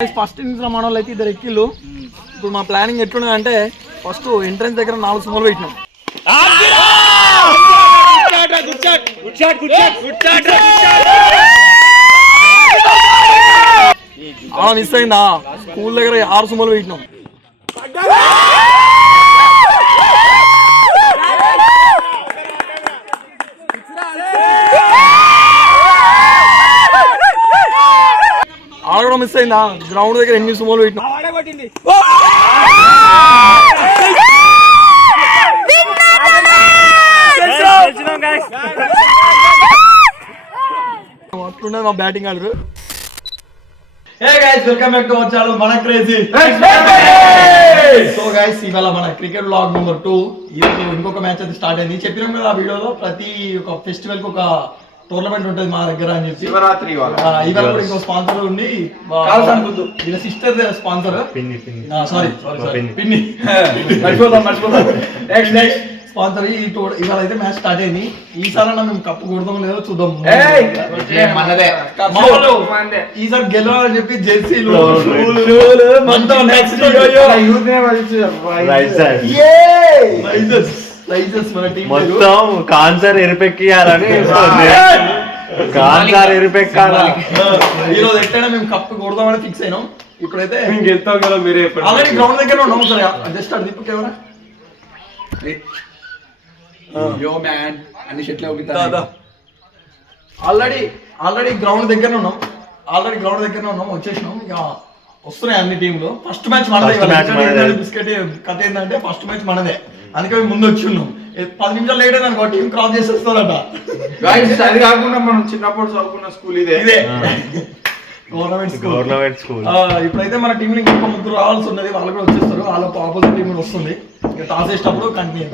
First innings లో మన వాళ్ళు అయితే ఇద్దరు ఎక్కిళ్ళు. ఇప్పుడు మా ప్లానింగ్ ఎట్లున్నది అంటే ఫస్ట్ ఎంట్రన్స్ దగ్గర 4 సుమోలు పెట్టినాం. మిస్ అయిందా? స్కూల్ దగ్గర 6 సుమోలు పెట్టినాం. ఆడ మిస్ అయిందా? గ్రౌండ్ దగ్గర 8 సుమోలు పెట్టినాం. అట్లున్నది మా batting order. Hey guys, welcome back to our channel మన క్రేజీ. సో గైస్, ఇవాళ మన క్రికెట్ వ్లాగ్ నెంబర్ 2. ఈరోజు ఇంకొక మ్యాచ్ అయితే స్టార్ట్ అయింది. చెప్పినాం కదా ఆ వీడియోలో, ప్రతి ఒక ఫెస్టివల్ కి ఒక టోర్నమెంట్ ఉంటుంది మా దగ్గర అని చెప్పి. శివరాత్రి ఇవాళ కూడా ఇంకో స్పాన్సర్ ఉండి, వీళ్ళ సిస్టర్ స్పాన్సర్. సారీ పిన్ని నెక్స్ట్ స్పాన్సర్. ఇవాళ అయితే మ్యాచ్ స్టార్ట్ అయింది. ఈసారి మేము కప్పు కొడతాం లేదో చూద్దాం. ఈసారి గెలవాలని చెప్పి జెర్సీలు మన టీం మొత్తం కాన్సర్ ఎరిపెక్కియాలని ఈరోజు ఎట్లయినా మేము కప్పు కొడదామని ఫిక్స్ అయినాం. ఇప్పుడైతే గెలుతాం కదా. మీరే ఆల్రెడీ గ్రౌండ్ దగ్గర ఉన్నాం. సరే జస్ట్ అది దిప్పు కెమెరా. ఆల్రెడీ గ్రౌండ్ దగ్గర ఉన్నాం. వచ్చేసినాం. ఇక వస్తున్నాయి అన్ని టీంలు. ఫస్ట్ మ్యాచ్ మనదే. బిస్కెట్ కథ ఏంటంటే ఫస్ట్ మ్యాచ్ మనదే, అందుకే మేము ముందు వచ్చి ఉన్నాం. 10 నిమిషాలు లేట్ అయినా టీం క్రాస్ చేసేస్తారట. అది కాకుండా మనం చిన్నప్పుడు చదువుకున్న స్కూల్ ఇదే గవర్నమెంట్ స్కూల్. ఇప్పుడైతే మన టీం లో ఇంకొక 3 రావాల్సి ఉన్నది. వాళ్ళు కూడా వచ్చేస్తారు. వాళ్ళ ఆపోజిట్ టీం కూడా వస్తుంది. టాస్ వేసేటప్పుడు కంటిన్యూ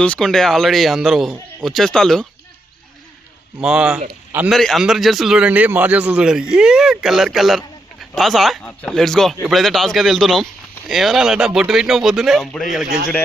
చూసుకుంటే ఆల్రెడీ అందరూ వచ్చేస్తారు. మా అందరి జెర్సీలు చూడండి, మా జెర్సీలు చూడండి. కలర్ టాసా. Let's go. ఇప్పుడైతే టాస్కి అయితే వెళ్తున్నాం. ఏమన్నా బొట్టు పెట్టినా పొద్దునే గెలిచుడే.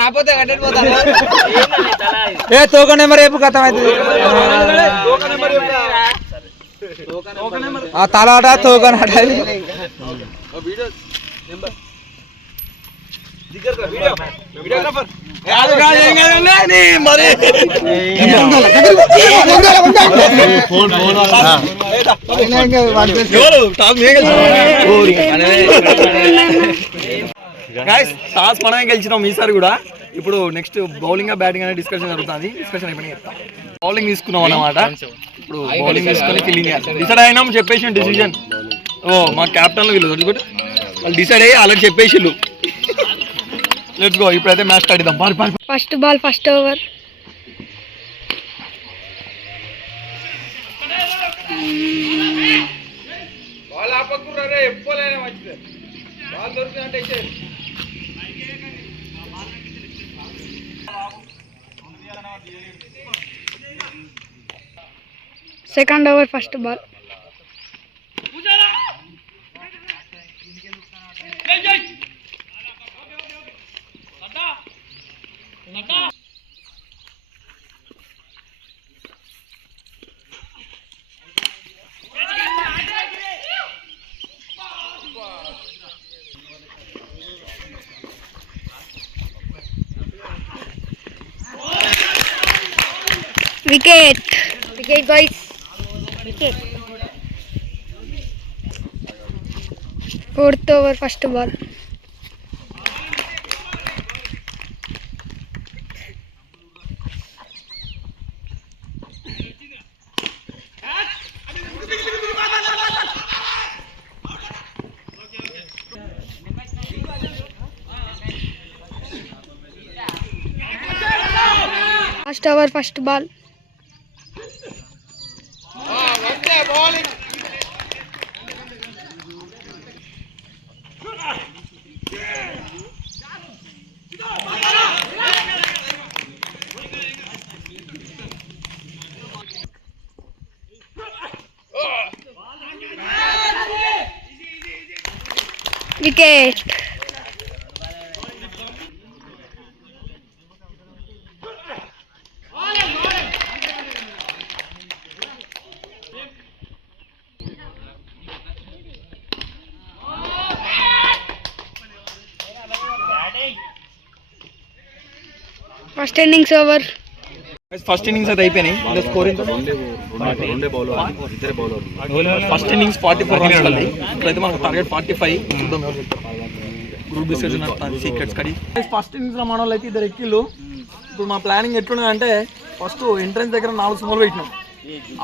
రాపోతే తోక నెంబర్ రేపు కథం అవుతుంది. తలాట తోక టాస్ మనమే గెలిచినాం ఈసారి కూడా. ఇప్పుడు నెక్స్ట్ బౌలింగ్ బ్యాటింగ్ అనే డిస్కషన్ జరుగుతుంది. డిస్కషన్ అయిపోయి బౌలింగ్ తీసుకున్నాం అన్నమాట. ఇప్పుడు బౌలింగ్ తీసుకొని ఫీలింగ్ డిసైడ్ అయినాం. చెప్పేసి డిసిజన్ మా క్యాప్టెన్ వీళ్ళు వాళ్ళు డిసైడ్ అయ్యి అలా చెప్పేసిళ్ళు. Let's go. ఇప్పుడైతే మ్యాచ్ స్టార్ట్ చేద్దాం. First ball first over. Second over first ball. Wicket guys, wicket. Fourth over first ball. First over first ball. Wicket. First innings over. First innings అయితే అయిపోయినాయి. ఇంకా స్కోర్ ఎంత? First innings 44 runs ఉంది. ఇప్పుడైతే మనకు target 45. చూద్దాం ఎవరు గ్రూప్ డిస్కషన్ సీక్రెట్స్ కడి. First innings లో మన వాళ్ళు అయితే ఇద్దరు ఎక్కిళ్ళు. ఇప్పుడు మా ప్లానింగ్ ఎట్లున్నదంటే ఫస్ట్ ఎంట్రన్స్ దగ్గర 4 సుమోలు పెట్టినాం.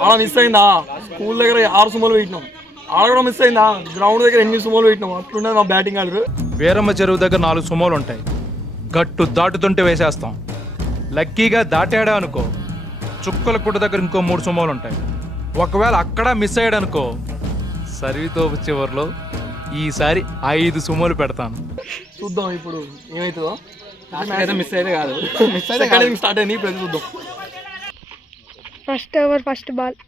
ఆడ మిస్ అయిందా, స్కూల్ దగ్గర 6 సుమోలు పెట్టినాం. ఆడ కూడా మిస్ అయిందా, గ్రౌండ్ దగ్గర 8 సుమోలు పెట్టినాం. అట్లున్నది మా బ్యాటింగ్ ఆర్డర్. వీరమ్మ చెరువు దగ్గర 4 సుమోలు ఉంటాయి. గట్టు దాటుతుంటే వేసేస్తాం. లక్కీగా దాటాడా అనుకో, చుక్కల కుట్ట దగ్గర ఇంకో 3 సుమోలు ఉంటాయి. ఒకవేళ అక్కడ మిస్ అయ్యాడనుకో, సర్వీతో చివరిలో ఈసారి 5 సుమోలు పెడతాను. చూద్దాం ఇప్పుడు ఏమవుతుందో. మిస్ అయితే కాదు, మిస్ అయితే స్టార్ట్ అయింది. ఇప్పుడు చూద్దాం. First over first ball.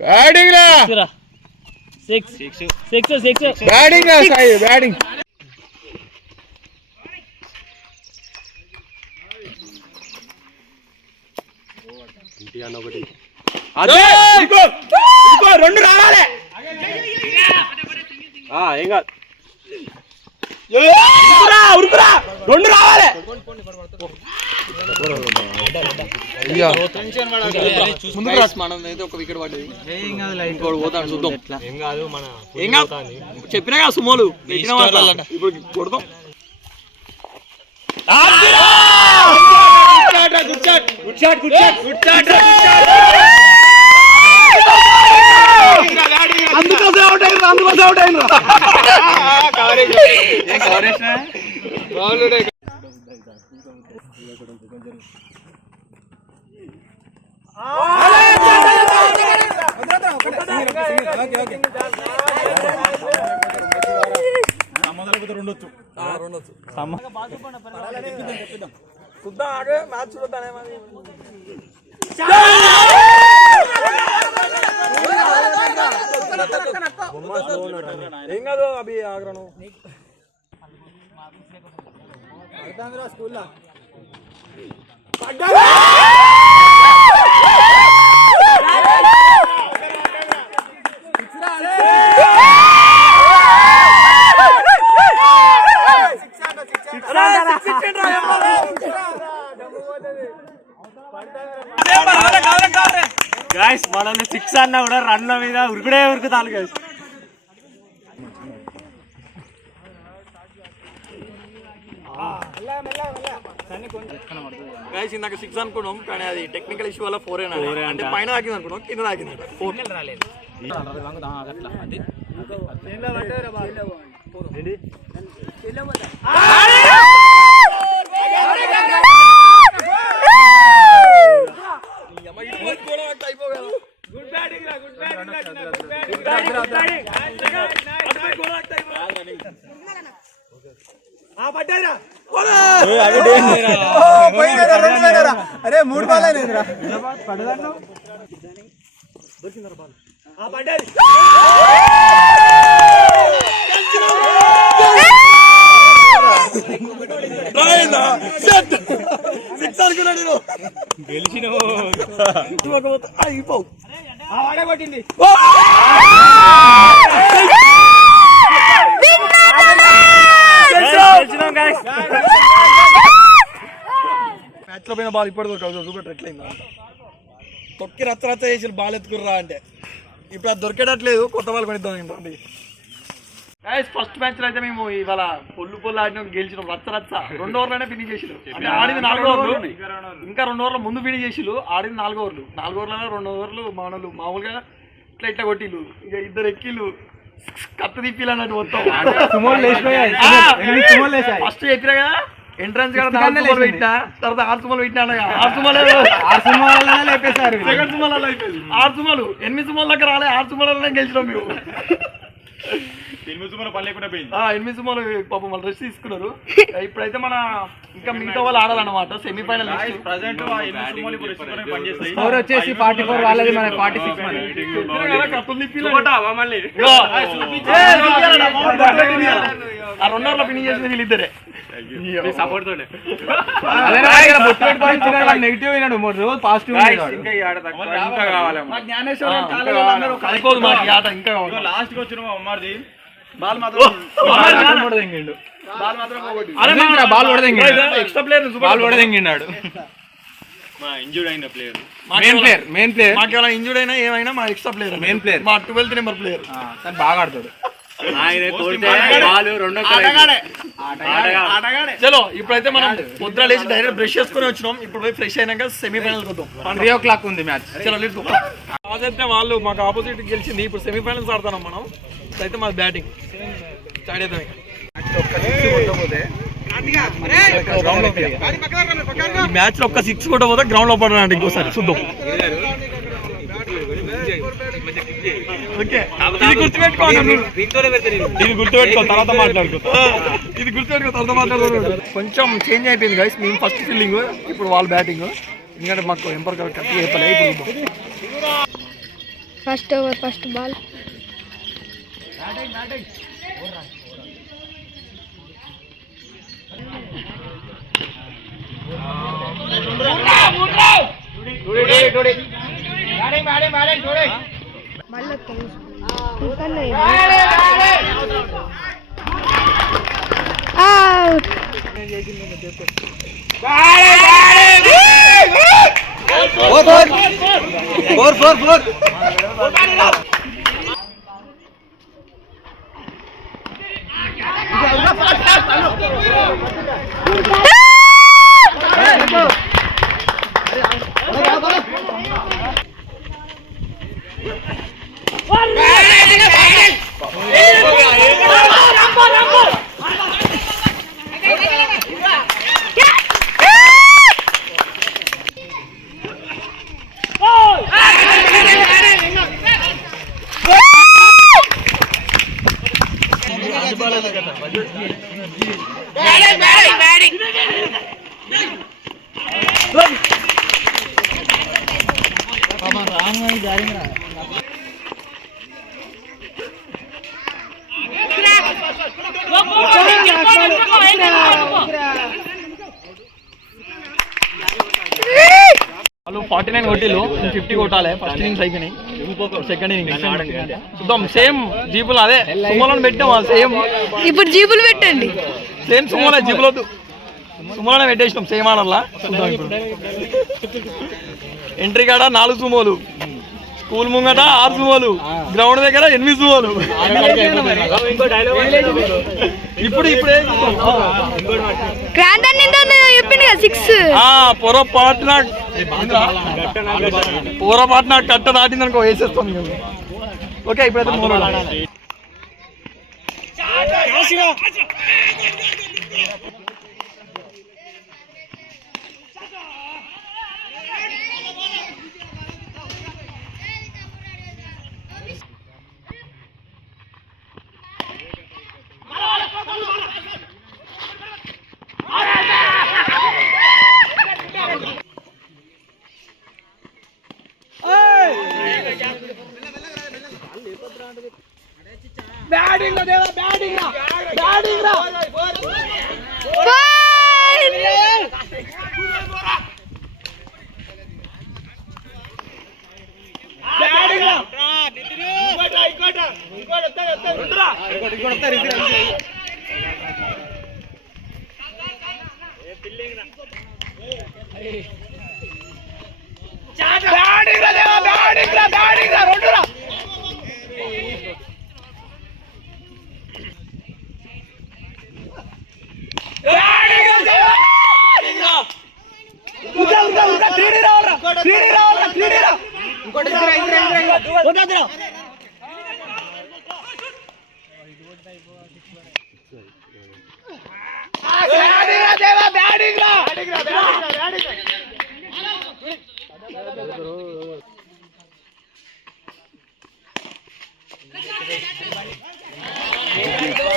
Batting రా, సిక్స్ బ్యాటింగ్ రా సాయి, బ్యాటింగ్. రెండు రావాలి. ఏం కాదు, ఉరుకురా, రెండు రావాలి. ముందుకు రాసి మనం అయితే ఒక వికెట్ పడ్డది. ఇంకోటి పోతాడు చూద్దాం. ఏం కాదు చెప్పినా కదా సుమోలు ఇప్పుడు కొడతాం. అందుకోసం అవుట్ అయింది, అందుకోసం అవుట్ అయింది. ఏం కాదు అభి ఆగ్రహం. గాయస్ మనల్ని 6 అన్నా కూడా రన్ల మీద ఉరుకుతాను గాయస్. ఇందాక 6 అనుకున్నాం, కానీ అది టెక్నికల్ ఇష్యూ వల్ల 4 అంటే పైన తాకింది అనుకున్నాం, కింద తాకింది. 4 రాలేదు. అరే 3 బాల్ కొట్టింది. మ్యాచ్ లో పోయిన బాల్ ఇప్పుడు చూపెట్టు ఎట్లయిందా. తొక్కి రచ్చ చేసి బాల్ ఎత్తుకుర్రా అంటే ఇప్పుడు అది దొరికేటట్లేదు. కొత్త బాల్ కొనిద్దాం ఏంటండి. ఫస్ట్ మ్యాచ్ లో అయితే మేము ఇవాళ పొల్లు ఆడిన గెలిచినాం. రచ్చ 2 ఓవర్లోనే ఫినిష్ చేసిరు. అంటే ఆడింది 4 ఓవర్లు, ఇంకా 2 ఓవర్ల ముందు ఫినిష్ చేసిరు. ఆడింది 4 ఓవర్లు. 4 ఓవర్లలో 2 ఓవర్లు మామూలు మామూలుగా ఇట్లా కొట్టిళ్ళు. ఇక 2 ఎక్కిళ్ళు కత్త తిప్పిలు అన్నట్టు మొత్తం. ఫస్ట్ చెప్పినా కదా ఎంట్రన్స్ కూడా 4 సుమోలు పెట్టినా, తర్వాత 6 సుమోలు పెట్టినా. 6 సుమోలు సెకండ్ సుమోలలో అయిపోయింది. 6 సుమోలు 8 సుమోల దగ్గర రాలే. 6 సుమోలలోనే గెలిచినాం మేము. 8 సుమారు పాపం వాళ్ళు రెస్ట్ తీసుకున్నారు. ఇప్పుడైతే మన ఇంకా మిగతా వాళ్ళు ఆడాలన్నమాట సెమీఫైనల్. స్కోర్ వచ్చేసి 44 వాళ్ళది, మన 46 మన. ఆ 2 అవర్లో ఫినిష్ చేసిన వీళ్ళిద్దరే సపోర్ట్ తోనే. నెగిటివ్ అయినాడు, రోజు పాజిటివ్. లాస్ట్ వచ్చిన బాల్ ఎక్స్ట్రా ప్లేయర్ బాల్ కూడా తెంగినాడు. మాకేమైనా ఇంజూర్డ్ అయినా ఏమైనా మా ఎక్స్ట్రా ప్లేయర్, మెయిన్ ప్లేయర్, మా 12th నెంబర్ ప్లేయర్. బాగా ఆడతాడు. చలో ఇప్పుడైతే మనం పొద్దున లేచి డైరెక్ట్ బ్రష్ చేసుకుని వచ్చినాం. ఇప్పుడు పోయి ఫ్రెష్ అయినాక సెమీఫైనల్ వద్దాం. 3 o'clock ఉంది మ్యాచ్. చలో లెట్స్ గో. అయితే వాళ్ళు మాకు ఆపోజిట్ గెలిచింది. ఇప్పుడు సెమీఫైనల్స్ ఆడతాం మనం. అయితే మాది బ్యాటింగ్ స్టార్ట్ అవుతాం. ఈ మ్యాచ్ లో ఒక్క 6 కొట్టబోతే గ్రౌండ్ లో పడనండి. ఇంకోసారి చూద్దాం. ఓకే ఇది గుర్తుపెట్టుకో తర్వాత మాట్లాడుకో. కొంచెం చేంజ్ అయిపోయింది గైస్. మేము ఫస్ట్ ఫీల్డింగ్, ఇప్పుడు వాళ్ళ బ్యాటింగ్. ఎందుకంటే మాకు ఎంపర్ కరెక్ట్ చెప్పలే. ఇప్పుడు ఫస్ట్ ఓవర్ ఫస్ట్ బాల్. వాళ్ళు 49 కొట్టిలు, 50 కొట్టాలి. ఫస్ట్ ఇన్నింగ్స్ అయిపోయినాయి. సెకండ్ ఇన్నింగ్స్ చూద్దాం. సేమ్ జీపులు అదే సుమోలను పెట్టాం. సేమ్ ఇప్పుడు జీపులు పెట్టండి. సేమ్ సుమోలే, జీపులు వద్దు, సుమోలనే పెట్టేసినాం. సేమ్ ఆడల్లా చూద్దాం. ఇప్పుడు ఎంట్రీ కాడ 4 సుమోలు, స్కూల్ ముంగట 6 సుమోలు, గ్రౌండ్ దగ్గర 8 సుమోలు. ఇప్పుడు చెప్పింది 6. పొరపాటున కట్ట దాటిందనుకో వేసేస్తాం. ఓకే ఇప్పుడైతే బ్యాటింగ్ రా దేవా, బ్యాటింగ్ రా, బ్యాటింగ్ రా.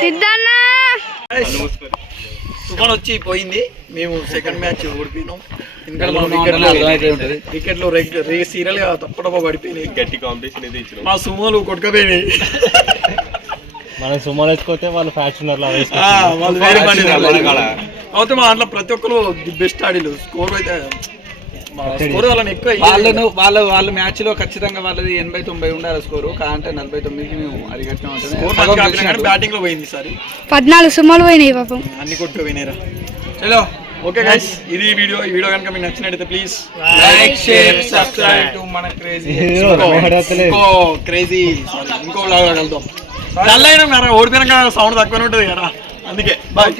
సిద్ధన్న తుఫాన్ వచ్చి పోయింది. మేము సెకండ్ మ్యాచ్ ఓడిపోయినాం. ఎందుకంటే వికెట్లు సీరియల్ గా తప్పటప్ప పడిపోయినాయి. గట్టి కాంపిటీషన్ అయితే ఇచ్చిన మా సుమోలు కొట్టుకపోయినాయి. మనం సుమారు వేసుకోతే వాళ్ళు ఫ్యాచునర్ లా వాళ్ళు వేరే పని అయితే మా దాంట్లో ప్రతి ఒక్కరు ది బెస్ట్ ఆడిలు. స్కోర్ అయితే స్కోర్ వాళ్ళని ఎక్కువ వాళ్ళ మ్యాచ్ లో ఖచ్చితంగా వాళ్ళది 80-90 ఉండాలి స్కోరు. కాంటే 49కి మేము అరిగట్టినాం. బ్యాటింగ్ లో పోయింది సారి 14 సుమాలు పోయినాయి పాపం. అన్ని కొట్టుకుపోయినారా. చలో ఓకే గైస్, ఇది ఈ వీడియో కనుక మీకు నచ్చినట్టయితే please like share subscribe to మన క్రేజీ ఇంకో లాగా కలుద్దాం. ఓడిపోయినాక సౌండ్ తక్కువనే ఉంటుంది కదా, అందుకే బాయ్.